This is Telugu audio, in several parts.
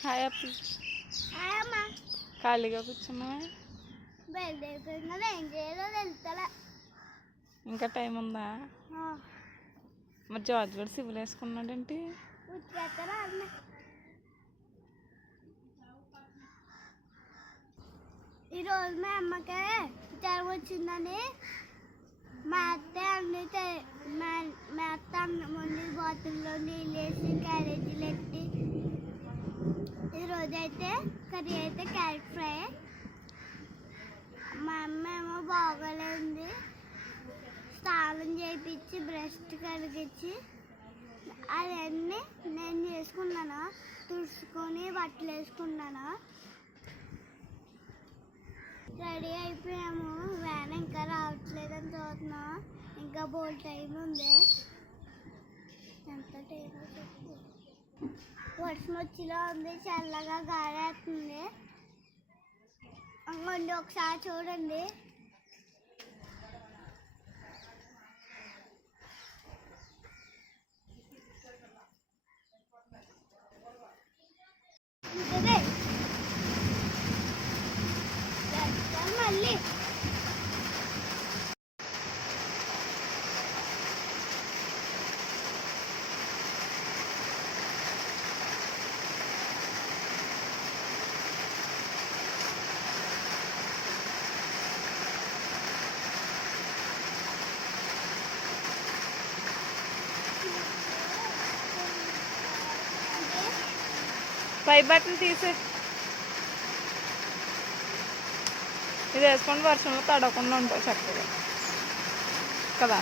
హాయ్ అప్పి. హాయ్ అమ్మా. ఖాళీగా కూర్చున్నావా? బయలుదేరిపోయినా ఏం చేయాలో తెలుస్తలే. ఇంకా టైం ఉందా? మరి జార్జ్ కూడా సివిల్ వేసుకున్నాడేంటి? వచ్చేస్తారా అన్న. ఈరోజు మా అమ్మకి జ్వరం వచ్చిందని మా అత్త ముందు బాటిల్లో నీళ్ళు వేసి క్యారేజీలు ఎట్టి ఈరోజు అయితే కర్రీ అయితే క్యారెట్ ఫ్రై. మా అమ్మ ఏమో బాగోలేదు, స్నానం చేయించి బ్రష్ కడిగించి అవన్నీ నేను చేసుకున్నాను. తుడుచుకొని బట్టలు వేసుకున్నాను. రెడీ అయిపోయాము. వ్యాన్ ఇంకా రావట్లేదని చూస్తున్నాం. ఇంకా బోల్ టైం ఉంది. ఎంత టైం చెప్పు. వర్షం వచ్చేలా ఉంది, చల్లగా గాలి వేస్తుంది. అంగండి ఒకసారి చూడండి. మళ్ళీ పై బట్టలు తీసే ఇది వేసుకొని వర్షంలో తడవకుండా ఉంటావు చక్కగా కదా.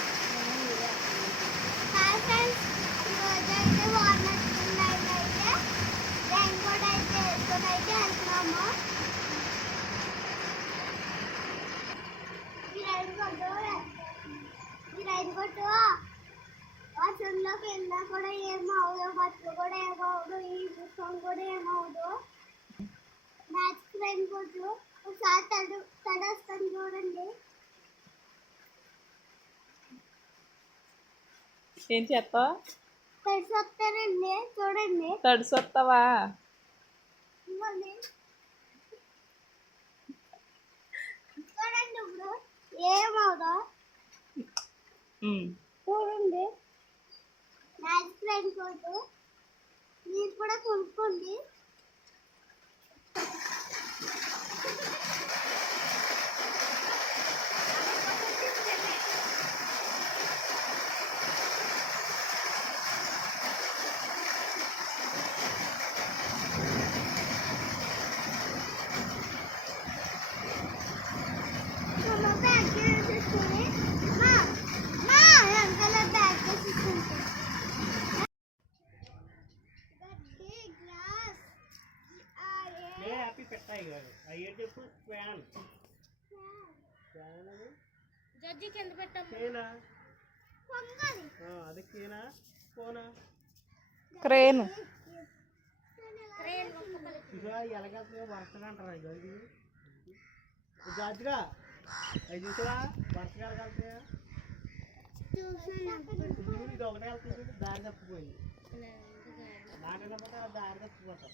వర్షంలోకి వెళ్ళినా కూడా ఏమవుదు, బట్టలు కూడా ఏమవుదు, ఈ పుస్తకం కూడా ఏమవుదు. మ్యాచ్ ఫ్రెండ్ కొట్టు ఒకసారి తడేస్తాను చూడండి. ఏం చేస్తావా? తడిసి వస్తానండి చూడండి. తడిసి వస్తావా? చూడండి ఇప్పుడు ఏమవుదా చూడండి. మ్యాచ్ ఫ్రెండ్ కొట్టు మీరు కూడా కొనుక్కోండి. జడ్జి కింద పెట్టాము. క్రేను వరుసగా అంటారా జాతిగా అవి చూసావా? వరుసగా వెళ్తాయా? ఇది ఒకటే వెళ్తుంది, దారి తప్పిపోయింది. నాకైనా దారి తప్పిపోతాం.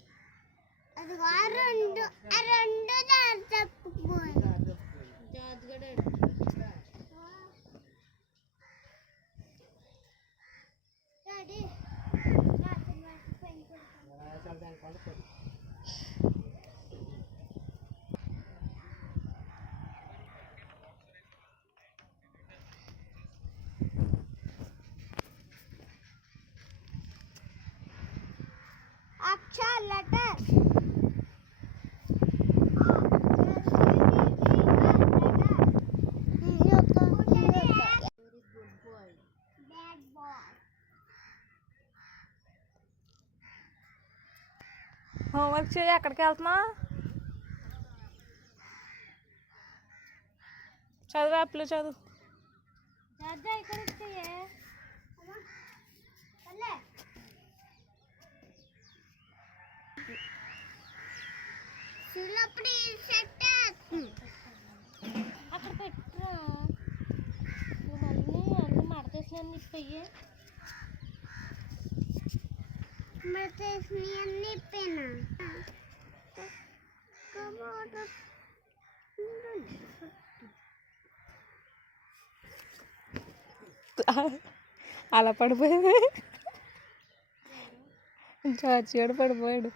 अच्छा लेटर హోంవర్క్ చేయి. ఎక్కడికి వెళ్తున్నావు? చదువు అప్పులు చదువు. అక్కడ పెట్టరా మళ్ళీ అన్ని మడతేసినన్ని ఇప్పయ్యే. మడతేసినవి అన్ని ఇప్పేనా? అలా పడిపోయాడు జార్జి కూడా పడిపోయాడు